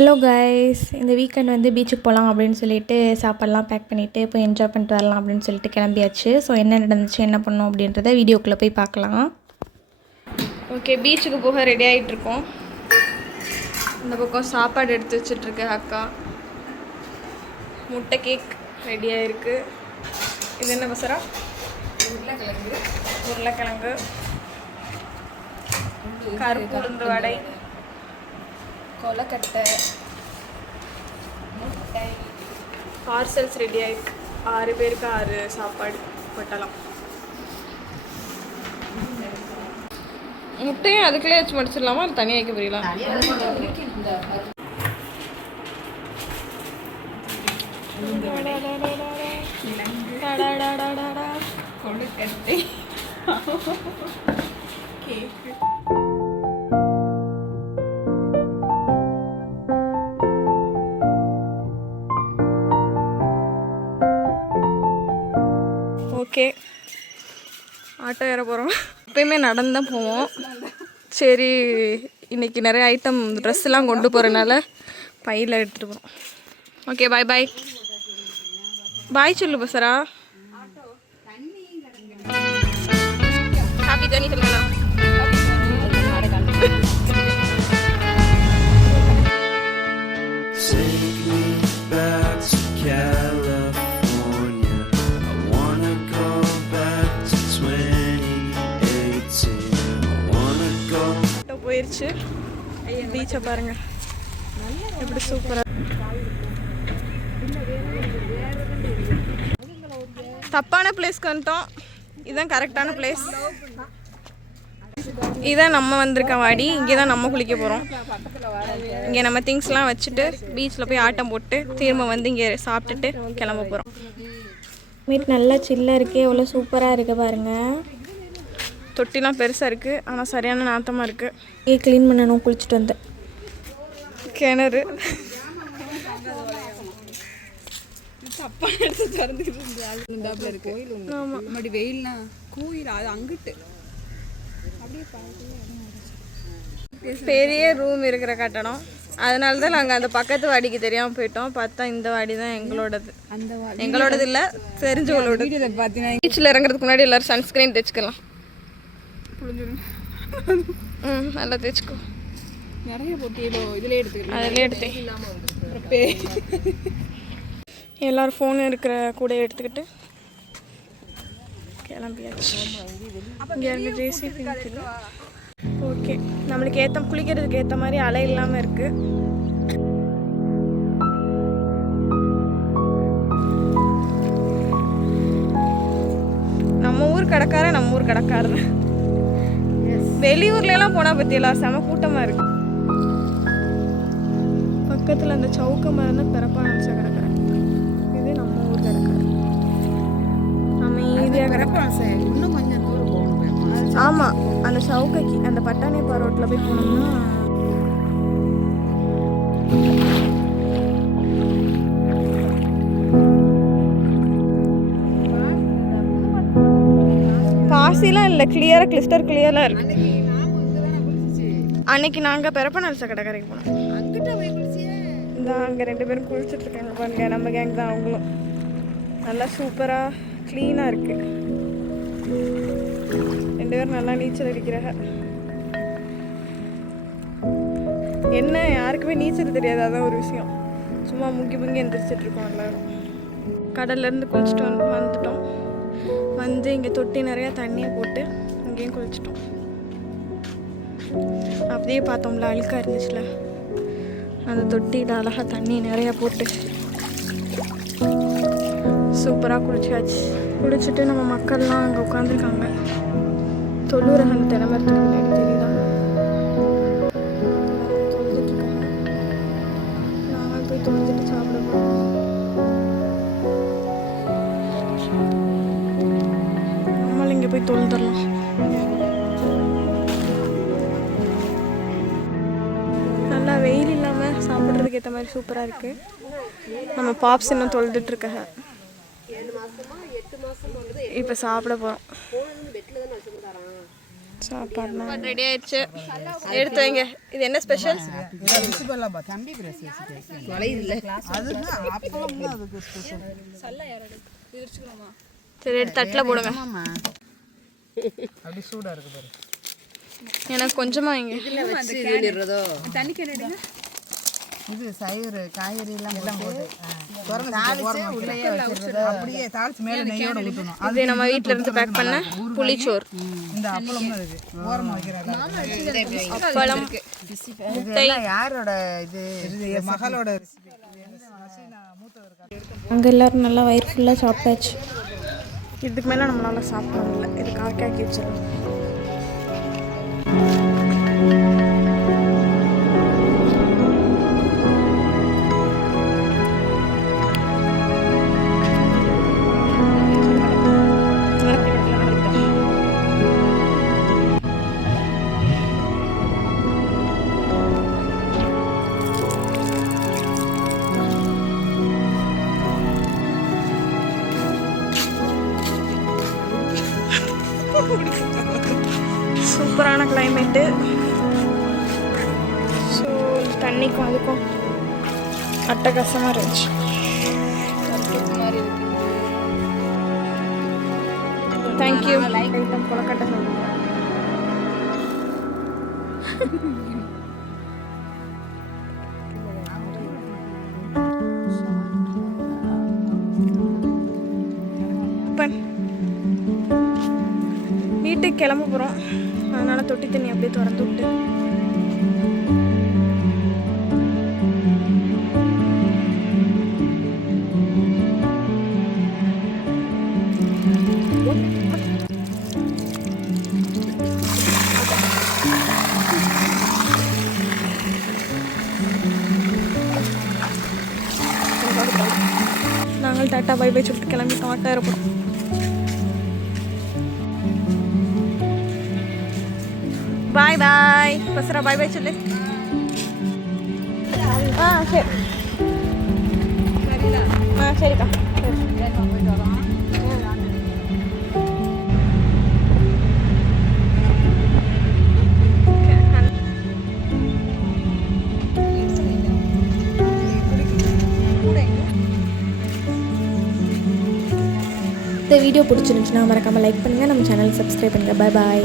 Hello guys, இந்த weekend வந்து பீச்சுக்கு போகலாம் அப்படின்னு சொல்லிட்டு சாப்பாடெலாம் பேக் பண்ணிவிட்டு போய் என்ஜாய் பண்ணிட்டு வரலாம் அப்படின்னு சொல்லிட்டு கிளம்பியாச்சு. ஸோ என்ன நடந்துச்சு, என்ன பண்ணோம் அப்படின்றத வீடியோக்குள்ளே போய் பார்க்கலாம். ஓகே, பீச்சுக்கு போக ரெடி ஆகிட்ருக்கோம். இந்த பக்கம் சாப்பாடு எடுத்து வச்சிட்ருக்கு அக்கா. முட்டை கேக் ரெடியாக இருக்குது. இது என்ன பசரா? உருளைக்கிழங்கு, கருப்பு உளுந்து வடை, கொலக்கட்டை, முட்டை, பார்சல்ஸ் ரெடி ஆகிருக்கு. 6 பேருக்கு 6 சாப்பாடு கொட்டலாம். முட்டையும் அதுக்குள்ளே வச்சு முடிச்சிடலாமா, அது தனியாக வைக்க புரியலாம். கொழுக்கட்டை, கேக்கு. ஓகே, ஆட்டோ ஏற போகிறோம். எப்பயுமே நடந்து தான் போவோம். சரி, இன்றைக்கி நிறைய ஐட்டம் ட்ரெஸ்ஸெல்லாம் கொண்டு போகிறனால பையில் எடுத்துகிட்டு போகிறோம். ஓகே, பாய் பாய் பாய் சொல்லு பசரா. ஹாப்பி ஜர்னி சொல்லுங்களா. போயிடுச்சு. பீச்சை பாருங்க எப்படி சூப்பரா. தப்பான பிளேஸ்க்கு வந்துட்டோம். இதுதான் கரெக்டான பிளேஸ். இதான் நம்ம வந்திருக்க வாடி. இங்கே தான் நம்ம குளிக்க போகிறோம். இங்கே நம்ம திங்ஸ்லாம் வச்சுட்டு பீச்சில் போய் ஆட்டம் போட்டு திரும்ப வந்து இங்கே சாப்பிட்டுட்டு கிளம்ப போகிறோம். மீட் நல்லா சில்லாக இருக்குது. எவ்வளோ சூப்பராக இருக்குது பாருங்கள். தொட்டிலாம் பெருசாக இருக்குது, ஆனால் சரியான நாத்தமாக இருக்குது. இங்கே க்ளீன் பண்ணணும். குளிச்சுட்டு வந்தேன். கிணறு பெரிய ரூம் இருக்கிற கட்டடம். அதனால தான் நாங்கள் அந்த பக்கத்து வாடிக்கு தெரியாமல் போயிட்டோம். பார்த்தா இந்த வாடி தான் எங்களோடது. எங்களோடது இல்லை, தெரிஞ்சவங்களோட. பீச்சில் இறங்குறதுக்கு முன்னாடி எல்லோரும் சன்ஸ்க்ரீன் தைச்சிக்கலாம். நல்லா தேய்ச்சிக்கோ. நிறைய போட்டு இதில் எடுத்துக்கலாம். அதிலே எடுத்தேன். எல்லோரும் ஃபோன் இருக்கிற கூட எடுத்துக்கிட்டு கிளம்பியாச்சு. இங்கே இருந்து ஜேசிபி நிற்குது. ஓகே, நம்மளுக்கு குளிக்கிறதுக்கு ஏற்ற மாதிரி அலை இல்லாமல் இருக்குது. நம்ம ஊர் கடைக்காரர். வெளியூர்லாம் போனால் பற்றியெல்லாம் செம கூட்டமாக இருக்கு. பக்கத்தில் அந்த சவுக்க மரம் தான் பிறப்பா நினச்சா கிடக்கிறேன். இது நம்ம ஊர் கிடக்காரு. அமைதியாக கிடப்பேன். இன்னும் கொஞ்சம் தூரம் போகணும். ஆமாம், அந்த சவுக்கைக்கு அந்த பட்டாணிப்பா ரோட்டில் போய் போனோம்னா பாசிலாம் இல்லை, கிளியராக கிளிஸ்டர் கிளியராக இருக்கு. அன்னைக்கு நாங்கள் பெரப்பநாள்ச கடற்கரைக்கு போனோம். இந்த அங்கே 2 பேரும் குளிச்சுட்டு இருக்காங்க பாருங்க. நம்ம கேங் தான் அவங்களும். நல்லா சூப்பராக க்ளீனாக இருக்கு. 2 பேரும் நல்லா நீச்சல் அடிக்கிறாங்க. என்ன, யாருக்குமே நீச்சல் தெரியாது, அதான் ஒரு விஷயம். சும்மா முங்கி எந்திரிச்சிட்டு இருக்கோம் எல்லாரும். கடல்லேருந்து குளிச்சுட்டு வந்துட்டோம். வந்து இங்கே தொட்டி நிறையா தண்ணியை போட்டு இங்கேயும் குளிச்சிட்டோம். அப்படியே பார்த்தோம்ல, அழுக்காக இருந்துச்சுல, அந்த தொட்டியில் அழகாக தண்ணி நிறையா போட்டு சூப்பராக குளிச்சாச்சு. குளிச்சுட்டு நம்ம மக்கள்லாம் அங்கே உட்காந்துருக்காங்க. தொழுவுறங்க அந்த தினமரத்துக்கு முன்னாடி தெரியுதா, தொழுதுட்டுருக்காங்க. நாங்கள் போய் தொழுதுட்டு சாப்பிட போகிறோம். நம்மளும் இங்கே போய் தொழுதுடலாம். நல்லா வெயில் இல்லாமல் சாப்பிட்றதுக்கு ஏற்ற மாதிரி சூப்பராக இருக்குது. நம்ம பாப்ஸ் இன்னும் தொழுதுட்டுருக்காங்க. இப்போ சாப்பிட போகிறோம். சாப்பாடு ரெடி ஆயிடுச்சு, எடுத்து வைங்க. இது என்ன ஸ்பெஷல்? சரி, எடுத்து தட்டில் போடுங்க. அப்படி சூடாக இருக்கு பாரு. எனக்கு கொஞ்சமாக வைங்க. தண்ணி கேடுங்க. இது சயிறு காய்கறி எல்லாம் போட்டு அப்படியே தாளிச்சு மேலே நெய்யோட ஊற்றணும். அது நம்ம வீட்டில் இருந்து பேக் பண்ண புளிச்சோறு. இந்த அப்பளமும் இருக்கு, ஓரமாக வைக்கிறாங்க. அப்பளம், முட்டை. யாரோட இது? மகளோட. அங்கே எல்லோரும் நல்லா வயிறு ஃபுல்லாக சாப்பிட்டாச்சு. இதுக்கு மேலே நம்மளால சாப்பிட முடியல. இது காக்காக்கி வச்சிடலாம். சூப்பரான கிளைமேட்டு. ஸோ தண்ணிக்கும் அதுக்கும் அட்டகாசமாக இருந்துச்சு. தேங்க்யூ. ஐட்டம் கொலக்கட்டை சொல்லுங்க. வீட்டுக்கு கிளம்ப போகிறோம், அதனால் தொட்டி தண்ணி அப்படியே திறந்து விட்டு நாங்கள் டாட்டா பை பை சொல்லிட்டு கிளம்பிட்டோம். ஆட்டோ இருப்போம். பாய் பாய். பசரா பாய் பாய் சொல்லு. சரி. சரிக்கா. இந்த வீடியோ பிடிச்சிருந்துச்சுன்னா மறக்காமல் லைக் பண்ணுங்கள், நம்ம சேனல் சப்ஸ்கிரைப் பண்ணுங்கள். பாய் பாய்.